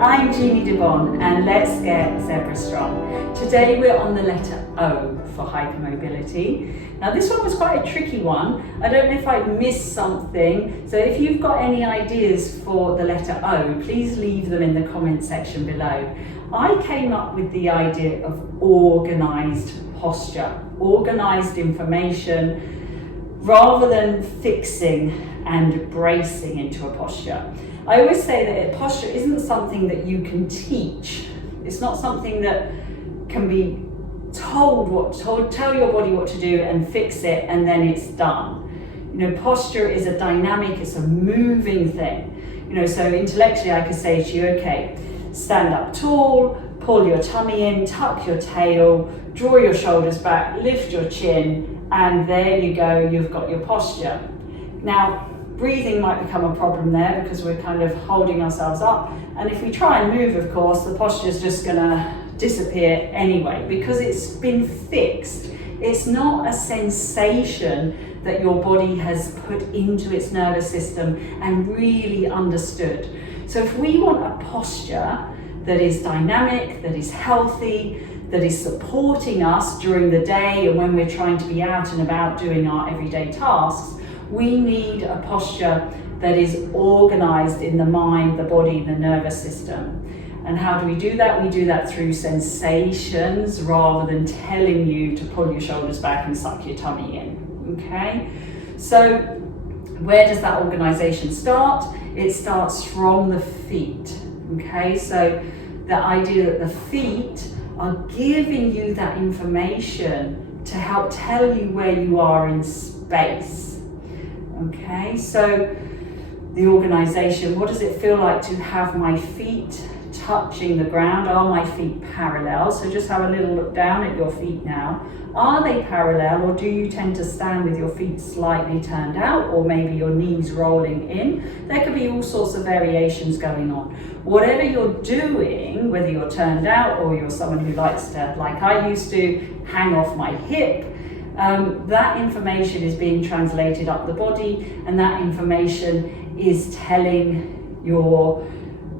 I'm Jeannie and let's get zebra strong. Today we're on the letter O for hypermobility. Now this one was quite a tricky one. I don't know if I missed something, so if you've got any ideas for the letter O, please leave them in the comment section below. I came up with the idea of organised posture, organised information, rather than fixing and bracing into a posture. I always say that posture isn't something that you can teach. It's not something that can be tell your body what to do and fix it and then it's done. You know, posture is a dynamic, it's a moving thing. You know, so intellectually I could say to you, okay, stand up tall, pull your tummy in, tuck your tail, draw your shoulders back, lift your chin, and there you go, you've got your posture. Now, breathing might become a problem there because we're kind of holding ourselves up. And if we try and move, of course, the posture is just gonna disappear anyway because it's been fixed. It's not a sensation that your body has put into its nervous system and really understood. So if we want a posture that is dynamic, that is healthy, that is supporting us during the day and when we're trying to be out and about doing our everyday tasks, we need a posture that is organised in the mind, the body, the nervous system. And how do we do that? We do that through sensations rather than telling you to pull your shoulders back and suck your tummy in, okay? So where does that organisation start? It starts from the feet, okay? So the idea that the feet are giving you that information to help tell you where you are in space. Okay, so the organisation, what does it feel like to have my feet touching the ground? Are my feet parallel? So just have a little look down at your feet now. Are they parallel, or do you tend to stand with your feet slightly turned out, or maybe your knees rolling in? There could be all sorts of variations going on. Whatever you're doing, whether you're turned out or you're someone who likes to, like I used to, hang off my hip, that information is being translated up the body, and that information is telling your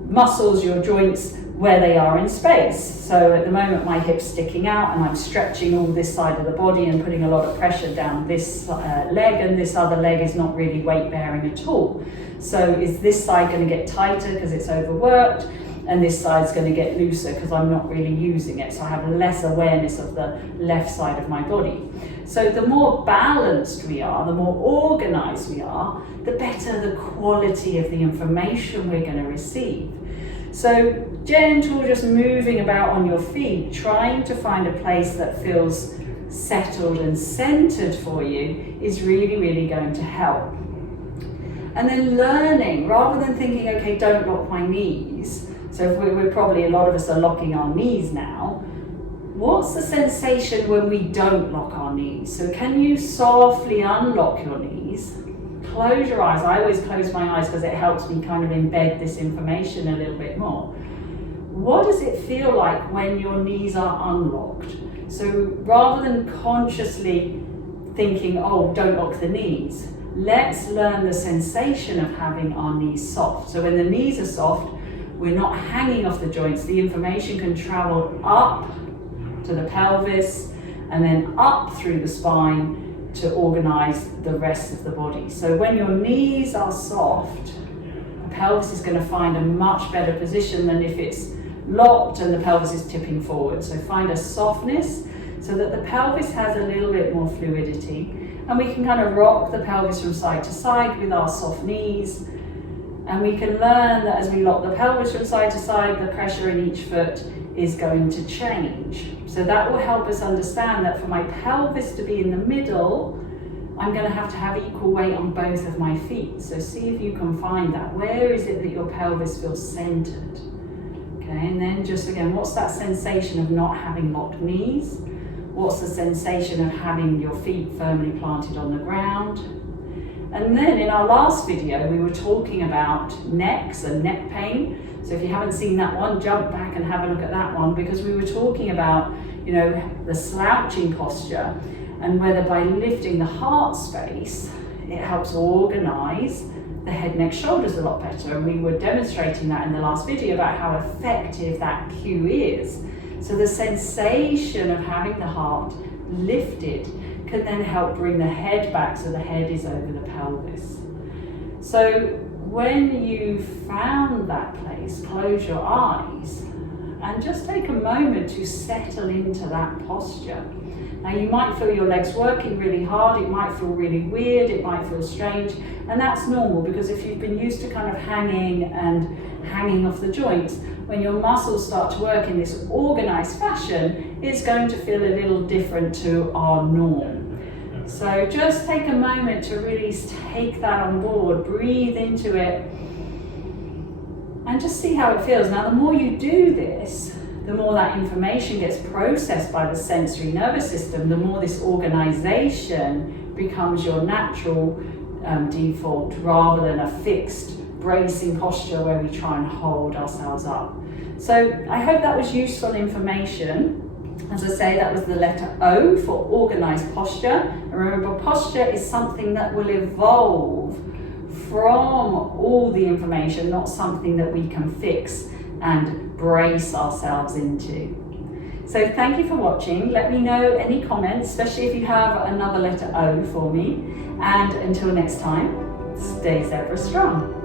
muscles, your joints, where they are in space. So at the moment my hip's sticking out and I'm stretching all this side of the body and putting a lot of pressure down this leg, and this other leg is not really weight bearing at all. So is this side going to get tighter because it's overworked, and this side's going to get looser because I'm not really using it, so I have less awareness of the left side of my body. So the more balanced we are, the more organised we are, the better the quality of the information we're going to receive. So gentle, just moving about on your feet, trying to find a place that feels settled and centered for you is really, really going to help. And then learning, rather than thinking, okay, don't lock my knees. So if we're probably, a lot of us are locking our knees now. What's the sensation when we don't lock our knees? So can you softly unlock your knees? Close your eyes. I always close my eyes because it helps me kind of embed this information a little bit more. What does it feel like when your knees are unlocked? So rather than consciously thinking, oh, don't lock the knees, let's learn the sensation of having our knees soft. So when the knees are soft, we're not hanging off the joints. The information can travel up to the pelvis and then up through the spine to organise the rest of the body. So when your knees are soft, the pelvis is going to find a much better position than if it's locked and the pelvis is tipping forward. So find a softness so that the pelvis has a little bit more fluidity, and we can kind of rock the pelvis from side to side with our soft knees. And we can learn that as we lock the pelvis from side to side, the pressure in each foot is going to change. So that will help us understand that for my pelvis to be in the middle, I'm going to have equal weight on both of my feet. So see if you can find that. Where is it that your pelvis feels centered? Okay, and then just again, what's that sensation of not having locked knees? What's the sensation of having your feet firmly planted on the ground? And then in our last video, we were talking about necks and neck pain. So if you haven't seen that one, jump back and have a look at that one, because we were talking about, you know, the slouching posture and whether by lifting the heart space, it helps organise the the head, neck, shoulders a lot better. And we were demonstrating that in the last video about how effective that cue is. So the sensation of having the heart lifted can then help bring the head back so the head is over the pelvis. So when you've found that place, close your eyes and just take a moment to settle into that posture. Now you might feel your legs working really hard, it might feel really weird, it might feel strange, and that's normal because if you've been used to kind of hanging off the joints, when your muscles start to work in this organised fashion, it's going to feel a little different to our norm. So just take a moment to really take that on board, breathe into it, and just see how it feels. Now the more you do this, the more that information gets processed by the sensory nervous system, the more this organisation becomes your natural default rather than a fixed bracing posture where we try and hold ourselves up. So I hope that was useful information. As I say, that was the letter O for organised posture. And remember, posture is something that will evolve from all the information, not something that we can fix and brace ourselves into. So thank you for watching. Let me know any comments, especially if you have another letter O for me. And until next time, stay zebra strong.